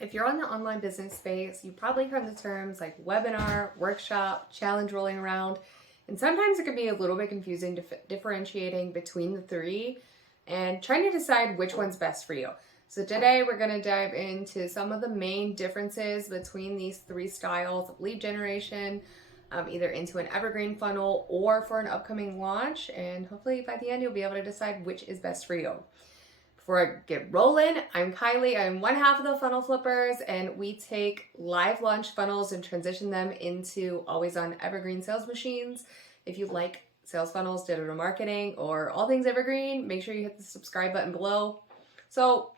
If you're on the online business space, you probably heard the terms like webinar, workshop, challenge rolling around, and sometimes it can be a little bit confusing differentiating between the three and trying to decide which one's best for you. So today we're going to dive into some of the main differences between these three styles of lead generation, either into an evergreen funnel or for an upcoming launch, and hopefully by the end you'll be able to decide which is best for you. Before I get rolling, I'm Kylie. I'm one half of the Funnel Flippers, and we take live launch funnels and transition them into always on evergreen sales machines. If you like sales funnels, digital marketing, or all things evergreen, make sure you hit the subscribe button below. So,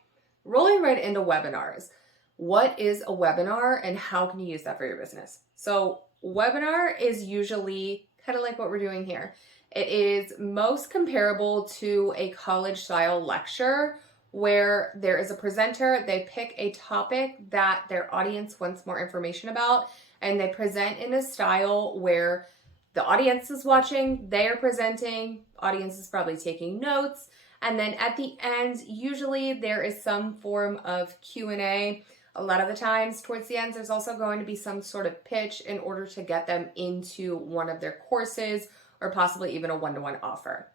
rolling right into webinars. What is a webinar and how can you use that for your business? So, webinar is usually kind of like what we're doing here. It is most comparable to a college style lecture where there is a presenter, they pick a topic that their audience wants more information about, and they present in a style where the audience is watching, they are presenting, audience is probably taking notes, and then at the end, usually there is some form of Q&A. A lot of the times towards the end, there's also going to be some sort of pitch in order to get them into one of their courses or possibly even a one-to-one offer.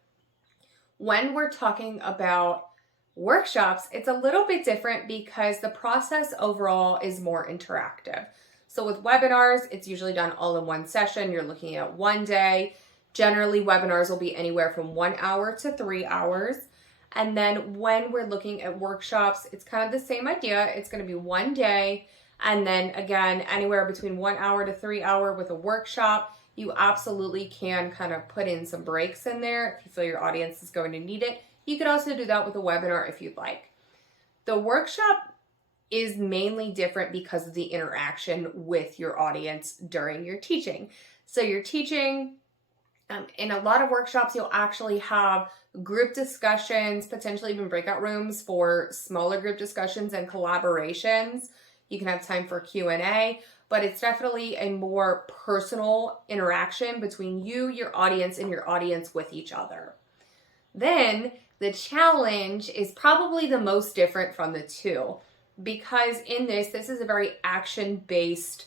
When we're talking about workshops, it's a little bit different because the process overall is more interactive. So with webinars, it's usually done all in one session. You're looking at one day. Generally, webinars will be anywhere from 1 hour to 3 hours. And then when we're looking at workshops, it's kind of the same idea. It's going to be one day. And then again, anywhere between 1 hour to 3 hour with a workshop. You absolutely can kind of put in some breaks in there if you feel your audience is going to need it. You could also do that with a webinar if you'd like. The workshop is mainly different because of the interaction with your audience during your teaching. So you're teaching, in a lot of workshops, you'll actually have group discussions, potentially even breakout rooms for smaller group discussions and collaborations. You can have time for Q&A, but it's definitely a more personal interaction between you, your audience, and your audience with each other. Then the challenge is probably the most different from the two because in this is a very action-based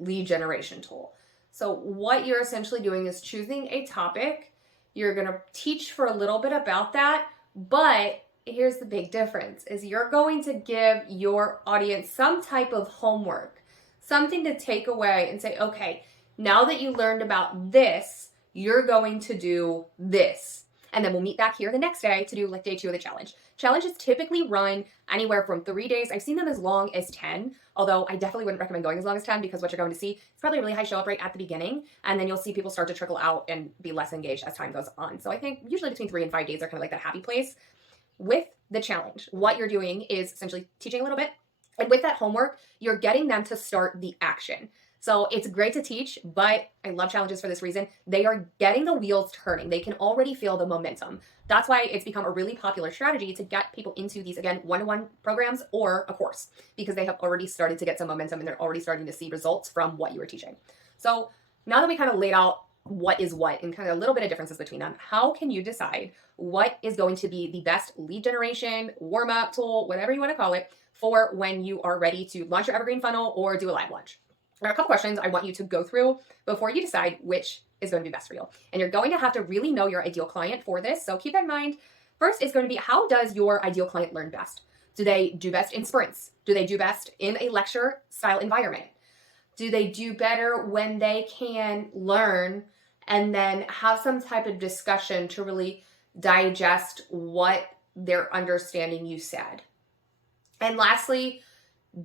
lead generation tool. So what you're essentially doing is choosing a topic. You're going to teach for a little bit about that, but here's the big difference is you're going to give your audience some type of homework, something to take away and say, okay, now that you learned about this, you're going to do this. And then we'll meet back here the next day to do like day 2 of the challenge. Challenges typically run anywhere from 3 days. I've seen them as long as 10, although I definitely wouldn't recommend going as long as 10 because what you're going to see is probably a really high show up rate at the beginning. And then you'll see people start to trickle out and be less engaged as time goes on. So I think usually between 3 and 5 days are kind of like that happy place. With the challenge, what you're doing is essentially teaching a little bit. And with that homework, you're getting them to start the action. So it's great to teach, but I love challenges for this reason. They are getting the wheels turning. They can already feel the momentum. That's why it's become a really popular strategy to get people into these, again, one-to-one programs or a course, because they have already started to get some momentum and they're already starting to see results from what you were teaching. So now that we kind of laid out what is what and kind of a little bit of differences between them, how can you decide what is going to be the best lead generation, warm-up tool, whatever you want to call it, for when you are ready to launch your evergreen funnel or do a live launch? There are a couple questions I want you to go through before you decide which is going to be best for you. And you're going to have to really know your ideal client for this. So keep that in mind. First is going to be, how does your ideal client learn best? Do they do best in sprints? Do they do best in a lecture style environment? Do they do better when they can learn and then have some type of discussion to really digest what they're understanding you said? And lastly,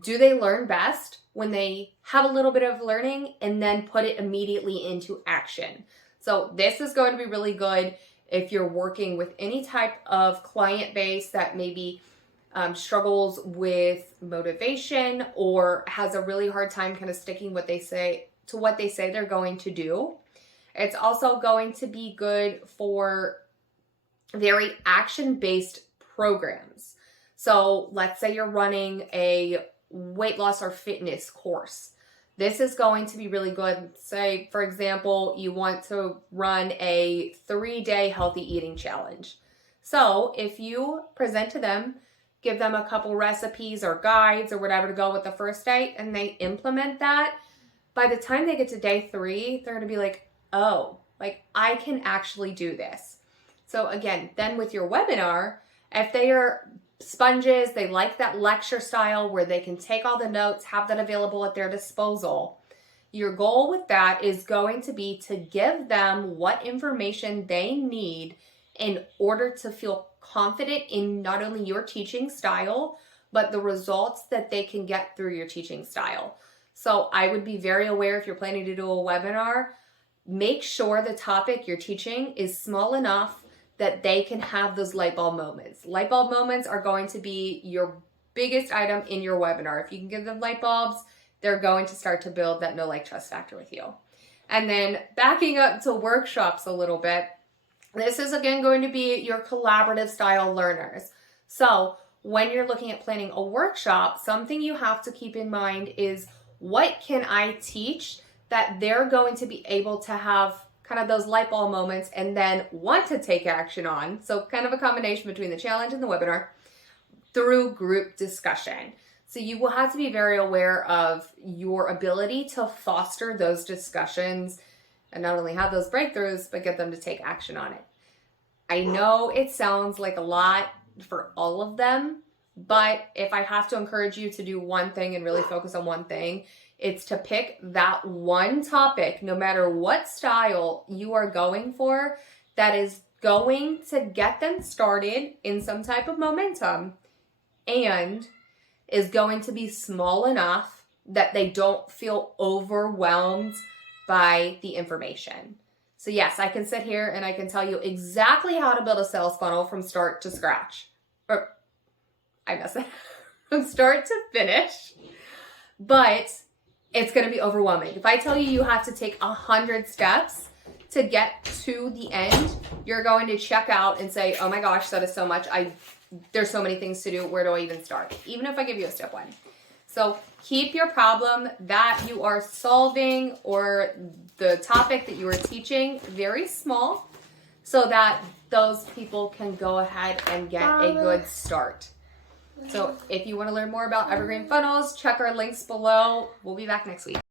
do they learn best when they have a little bit of learning and then put it immediately into action? So this is going to be really good if you're working with any type of client base that maybe struggles with motivation or has a really hard time kind of sticking what they say they're going to do. It's also going to be good for very action-based programs. So let's say you're running a weight loss or fitness course. This is going to be really good. Say, for example, you want to run a 3-day healthy eating challenge. So if you present to them, give them a couple recipes or guides or whatever to go with the first day, and they implement that, by the time they get to day 3, they're going to be like, oh, like I can actually do this. So again, then with your webinar, if they are sponges, they like that lecture style where they can take all the notes, have that available at their disposal. Your goal with that is going to be to give them what information they need in order to feel confident in not only your teaching style, but the results that they can get through your teaching style. So I would be very aware if you're planning to do a webinar, make sure the topic you're teaching is small enough that they can have those light bulb moments. Light bulb moments are going to be your biggest item in your webinar. If you can give them light bulbs, they're going to start to build that know, like, trust factor with you. And then backing up to workshops a little bit, this is again going to be your collaborative style learners. So when you're looking at planning a workshop, something you have to keep in mind is, what can I teach that they're going to be able to have kind of those light bulb moments and then want to take action on? So kind of a combination between the challenge and the webinar through group discussion. So you will have to be very aware of your ability to foster those discussions and not only have those breakthroughs, but get them to take action on it. I know it sounds like a lot for all of them, but if I have to encourage you to do one thing and really focus on one thing, it's to pick that one topic, no matter what style you are going for, that is going to get them started in some type of momentum and is going to be small enough that they don't feel overwhelmed by the information. So yes, I can sit here and I can tell you exactly how to build a sales funnel from start to scratch. Or I messed it from start to finish. But it's going to be overwhelming. If I tell you have to take 100 steps to get to the end, you're going to check out and say, oh my gosh, that is so much. There's so many things to do. Where do I even start? Even if I give you a step 1. So keep your problem that you are solving or the topic that you are teaching very small so that those people can go ahead and get a good start. So if you want to learn more about evergreen funnels, check our links below. We'll be back next week.